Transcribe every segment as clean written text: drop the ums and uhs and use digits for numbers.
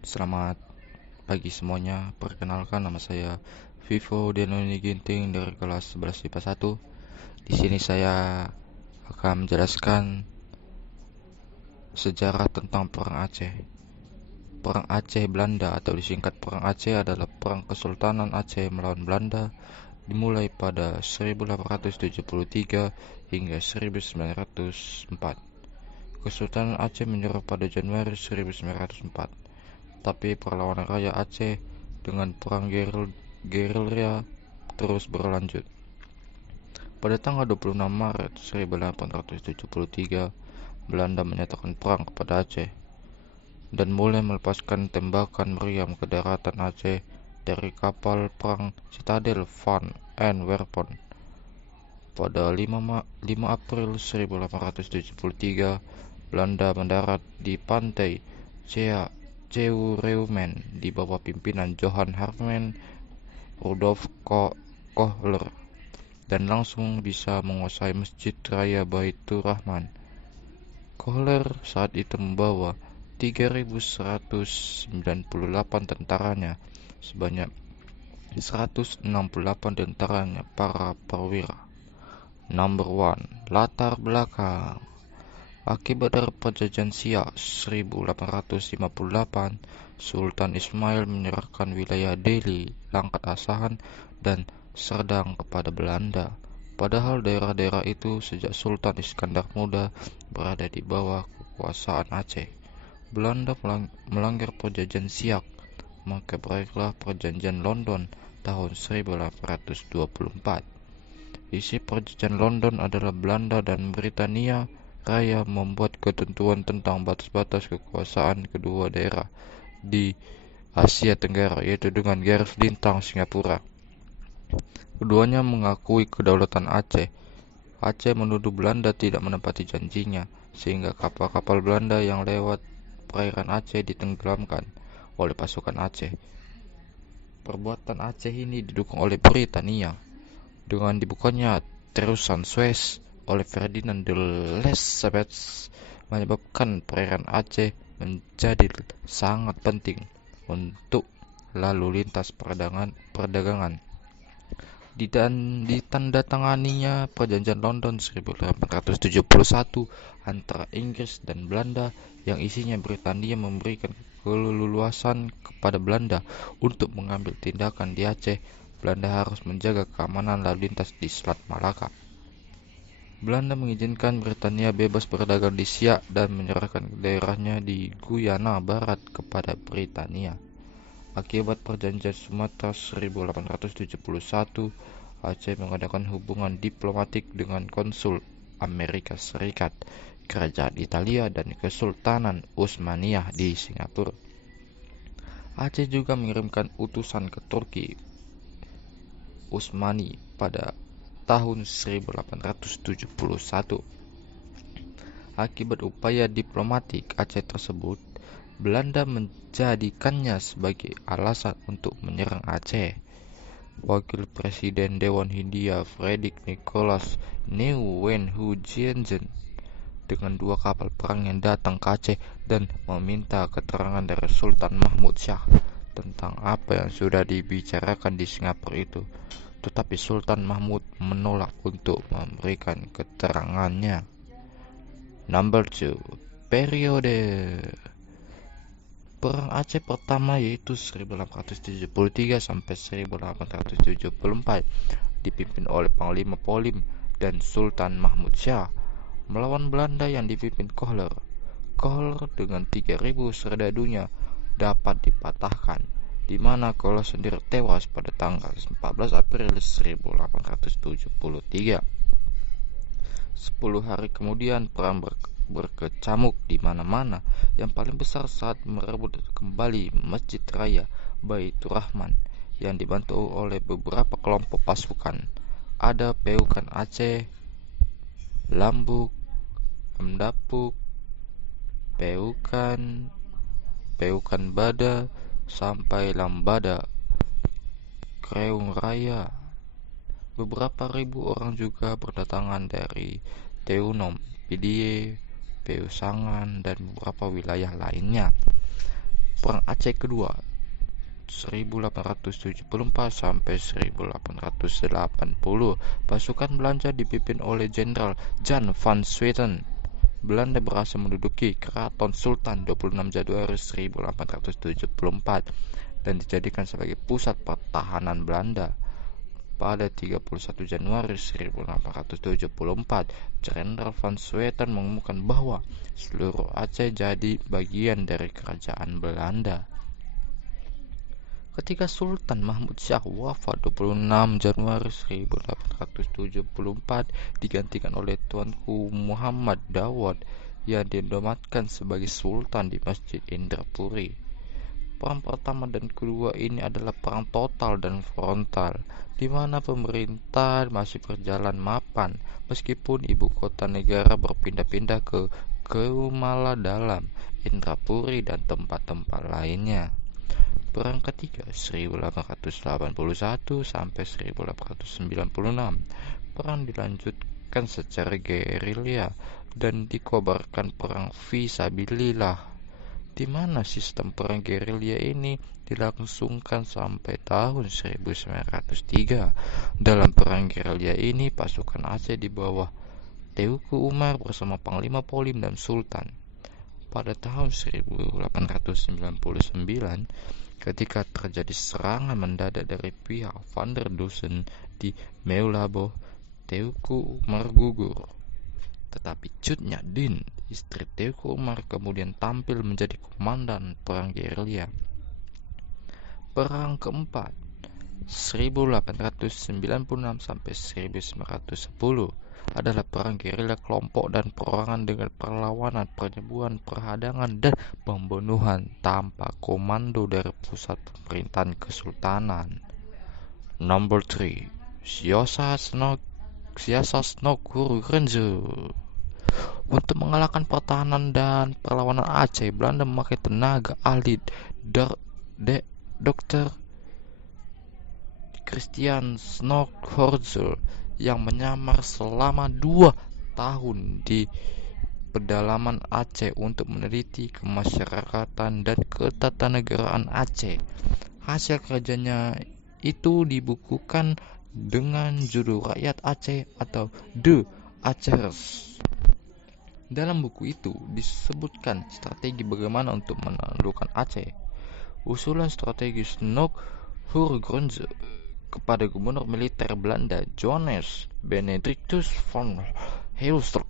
Selamat pagi semuanya. Perkenalkan, nama saya Vivo Denoni Ginting dari kelas 11 IPA 1. Di sini saya akan menjelaskan sejarah tentang Perang Aceh. Perang Aceh Belanda atau disingkat Perang Aceh adalah perang Kesultanan Aceh melawan Belanda dimulai pada 1873 hingga 1904. Kesultanan Aceh menyerah pada Januari 1904. Tapi perlawanan Raja Aceh dengan perang gerilya terus berlanjut. Pada tanggal 26 Maret 1873, Belanda menyatakan perang kepada Aceh dan mulai melepaskan tembakan meriam ke daratan Aceh dari kapal perang Citadel Van Antwerpen. Pada 5 April 1873, Belanda mendarat di pantai Ceurumen di bawah pimpinan Johan Herman Rudolf Kohler dan langsung bisa menguasai Masjid Raya Baitur Rahman. Kohler saat itu membawa 3.198 tentaranya, sebanyak 168 tentaranya para perwira. Number 1. Latar belakang. Akibat dari perjanjian Siak 1858, Sultan Ismail menyerahkan wilayah Delhi, Langkat Asahan, dan Serdang kepada Belanda. Padahal daerah-daerah itu sejak Sultan Iskandar Muda berada di bawah kekuasaan Aceh. Belanda melanggar perjanjian Siak, maka berakhirlah perjanjian London tahun 1824. Isi perjanjian London adalah Belanda dan Britania Raya membuat ketentuan tentang batas-batas kekuasaan kedua daerah di Asia Tenggara, yaitu dengan garis lintang Singapura. Keduanya mengakui kedaulatan Aceh. Aceh menuduh Belanda tidak menepati janjinya, sehingga kapal-kapal Belanda yang lewat perairan Aceh ditenggelamkan oleh pasukan Aceh. Perbuatan Aceh ini didukung oleh Britania dengan dibukanya terusan Suez oleh Ferdinand de Lesseps, menyebabkan perairan Aceh menjadi sangat penting untuk lalu lintas perdagangan. Ditandatanganinya Perjanjian London 1871 antara Inggris dan Belanda, yang isinya Britania memberikan keleluasan kepada Belanda untuk mengambil tindakan di Aceh. Belanda harus menjaga keamanan lalu lintas di Selat Malaka. Belanda mengizinkan Britania bebas berdagang di Siak dan menyerahkan daerahnya di Guyana Barat kepada Britania. Akibat Perjanjian Sumatera 1871, Aceh mengadakan hubungan diplomatik dengan konsul Amerika Serikat, Kerajaan Italia, dan Kesultanan Utsmaniyah di Singapura. Aceh juga mengirimkan utusan ke Turki Utsmani pada tahun 1871. Akibat upaya diplomatik Aceh tersebut, Belanda menjadikannya sebagai alasan untuk menyerang Aceh. Wakil Presiden Dewan Hindia Frederick Nicholas Nieuwenhuizen dengan 2 kapal perang yang datang ke Aceh dan meminta keterangan dari Sultan Mahmud Shah tentang apa yang sudah dibicarakan di Singapura itu. Tetapi Sultan Mahmud menolak untuk memberikan keterangannya. Number 2. Periode Perang Aceh pertama, yaitu 1873 sampai 1874, dipimpin oleh Panglima Polim dan Sultan Mahmud Shah melawan Belanda yang dipimpin Kohler. Kohler dengan 3.000 serdadunya dapat dipatahkan, di mana Kohler sendiri tewas pada tanggal 14 April 1873. 10 hari kemudian perang berkecamuk di mana-mana. Yang paling besar saat merebut kembali Masjid Raya Baitur Rahman yang dibantu oleh beberapa kelompok pasukan. Ada Peukan Aceh, Lambuk, Mendapuk, Peukan Bada, sampai Lambada, Kreung Raya. Beberapa ribu orang juga berdatangan dari Teunom, Pidie, Peusangan, dan beberapa wilayah lainnya. Perang Aceh Kedua 1874 sampai 1880, pasukan Belanda dipimpin oleh Jenderal Jan van Swieten. Belanda berhasil menduduki Keraton Sultan 26 Januari 1874 dan dijadikan sebagai pusat pertahanan Belanda. Pada 31 Januari 1874, Jenderal van Swieten mengumumkan bahwa seluruh Aceh jadi bagian dari kerajaan Belanda. Ketika Sultan Mahmud Shah wafat 26 Januari 1874, digantikan oleh Tuanku Muhammad Dawud yang dinobatkan sebagai Sultan di Masjid Indrapuri. Perang pertama dan kedua ini adalah perang total dan frontal, di mana pemerintah masih berjalan mapan, meskipun ibu kota negara berpindah-pindah ke Keumala Dalam, Indrapuri, dan tempat-tempat lainnya. Perang ketiga 1881 sampai 1896. Perang dilanjutkan secara gerilya dan dikobarkan perang fisabilillah, di mana sistem perang gerilya ini dilangsungkan sampai tahun 1903. Dalam perang gerilya ini, pasukan Aceh di bawah Teuku Umar bersama Panglima Polim dan Sultan. Pada tahun 1899, ketika terjadi serangan mendadak dari pihak Van der Dusen di Meulabo, Teuku Umar gugur. Tetapi Cut Nyak Dien, istri Teuku Umar, kemudian tampil menjadi komandan perang gerilya. Perang keempat 1896 sampai 1910 adalah perang gerilya kelompok dan perorangan dengan perlawanan, penyerbuan, perhadangan, dan pembunuhan tanpa komando dari pusat pemerintahan kesultanan. Number 3. Siasat Snok Huru Renzo. Untuk mengalahkan pertahanan dan perlawanan Aceh, Belanda memakai tenaga ahli Dr. Christian Snokhorzer yang menyamar selama 2 tahun di pedalaman Aceh untuk meneliti kemasyarakatan dan ketatanegaraan Aceh. Hasil kerjanya itu dibukukan dengan judul Rakyat Aceh atau The Acehers. Dalam buku itu disebutkan strategi bagaimana untuk menaklukkan Aceh. Usulan strategi Snokhorzer kepada gubernur militer Belanda Johannes Benedictus von Heusdorp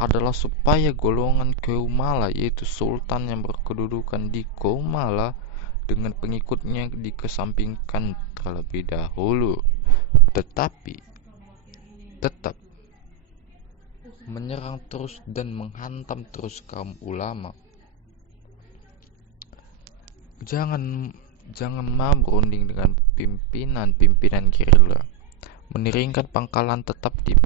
adalah supaya golongan Keumala, yaitu sultan yang berkedudukan di Keumala dengan pengikutnya, dikesampingkan terlebih dahulu, tetapi tetap menyerang terus dan menghantam terus kaum ulama. Jangan mau berunding dengan pimpinan gerilya. Mendirikan pangkalan tetap di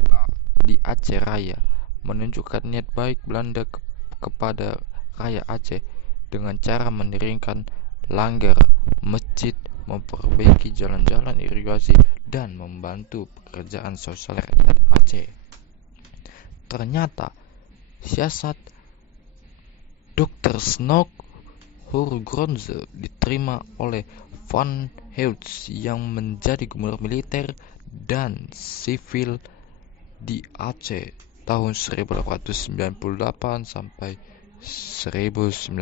Aceh Raya menunjukkan niat baik Belanda kepada rakyat Aceh dengan cara mendirikan langgar, masjid, memperbaiki jalan-jalan irigasi, dan membantu pekerjaan sosial rakyat Aceh. Ternyata siasat Dr. Snokhorzer diterima oleh Van Heusdorp yang menjadi gubernur militer dan sivil di Aceh tahun 1898 sampai 1904.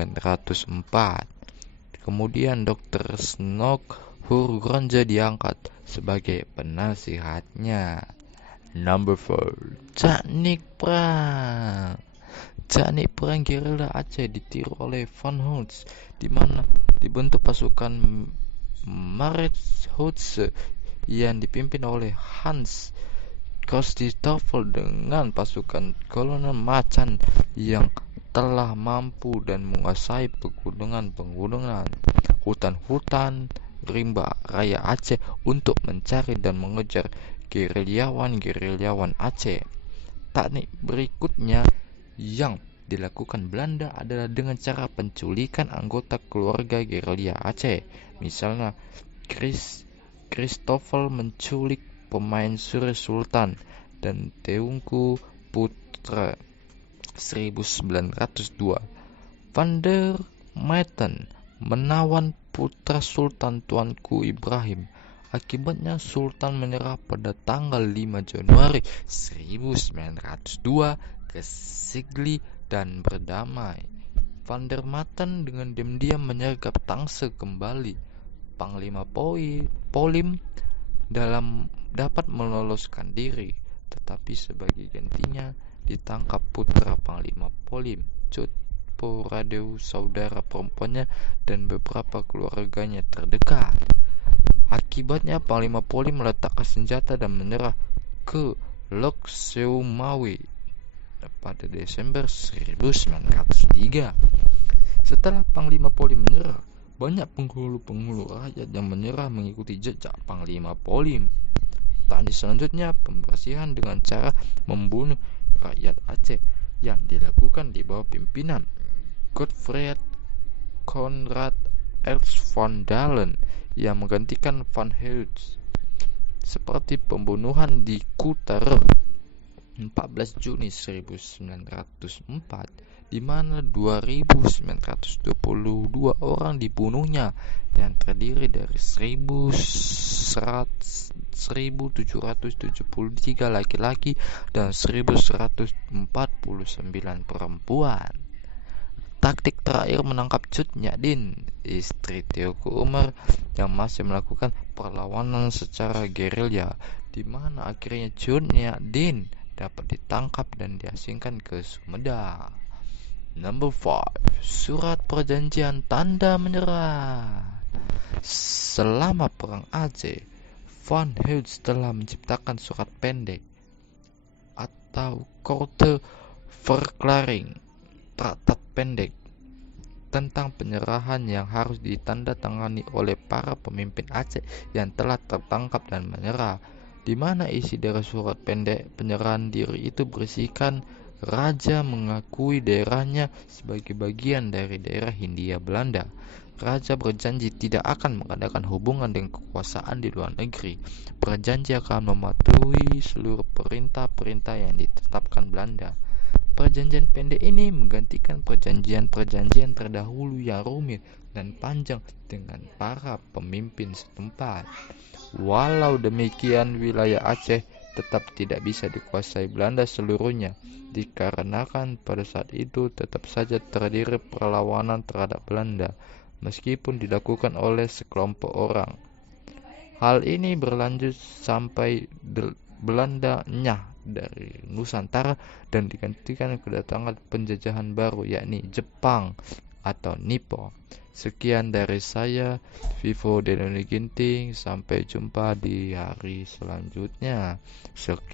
Kemudian Dr. Snokhorzer diangkat sebagai penasihatnya. Number 4. Teknik perang gerilya Aceh ditiru oleh Van Heusdorp, di mana dibentuk pasukan Mareschaussee yang dipimpin oleh Hans Christoffel dengan pasukan Kolonel Macan yang telah mampu dan menguasai pegunungan-pegunungan, hutan-hutan rimba raya Aceh untuk mencari dan mengejar gerilyawan Aceh. Teknik berikutnya yang dilakukan Belanda adalah dengan cara penculikan anggota keluarga gerilya Aceh. Misalnya, Christoffel menculik pemain Suri Sultan dan Teungku Putra 1902. Van der Meyden menawan putra Sultan Tuanku Ibrahim. Akibatnya Sultan menyerah pada tanggal 5 Januari 1902 ke Sigli dan berdamai. Van der Maten dengan diam-diam menyergap Tangsel kembali. Panglima Polim dapat meloloskan diri, tetapi sebagai gantinya ditangkap putra Panglima Polim, Cutpo Radeu, saudara perempuannya, dan beberapa keluarganya terdekat. Akibatnya Panglima Polim meletakkan senjata dan menyerah ke Lok Seumawe pada Desember 1903. Setelah Panglima Polim menyerah, banyak penghulu rakyat yang menyerah mengikuti jejak Panglima Polim. Teknik selanjutnya pembersihan dengan cara membunuh rakyat Aceh yang dilakukan di bawah pimpinan Godfried Conrad Ernst van Dalen yang menggantikan Van Heut, seperti pembunuhan di Kutere 14 Juni 1904, di mana 2.922 orang dibunuhnya, yang terdiri dari 1.773 laki-laki dan 1.149 perempuan. Taktik terakhir menangkap Cut Nyak-din, istri Teuku Umar, yang masih melakukan perlawanan secara gerilya, di mana akhirnya Cut Nyak-din dapat ditangkap dan diasingkan ke Sumedang. Number 5. Surat Perjanjian Tanda Menyerah. Selama Perang Aceh, Van Heut telah menciptakan surat pendek atau Korte Verklaring, traktat pendek tentang penyerahan yang harus ditandatangani oleh para pemimpin Aceh yang telah tertangkap dan menyerah, di mana isi dari surat pendek penyerahan diri itu berisikan raja mengakui daerahnya sebagai bagian dari daerah Hindia Belanda. Raja berjanji tidak akan mengadakan hubungan dengan kekuasaan di luar negeri. Berjanji akan mematuhi seluruh perintah-perintah yang ditetapkan Belanda. Perjanjian pendek ini menggantikan perjanjian-perjanjian terdahulu yang rumit dan panjang dengan para pemimpin setempat. Walau demikian, wilayah Aceh tetap tidak bisa dikuasai Belanda seluruhnya, dikarenakan pada saat itu tetap saja terjadi perlawanan terhadap Belanda, meskipun dilakukan oleh sekelompok orang. Hal ini berlanjut sampai Belanda nyah dari Nusantara dan digantikan kedatangan penjajahan baru, yakni Jepang atau Nippon. Sekian dari saya, Vivo Denoni Ginting. Sampai jumpa di hari selanjutnya. Sekian.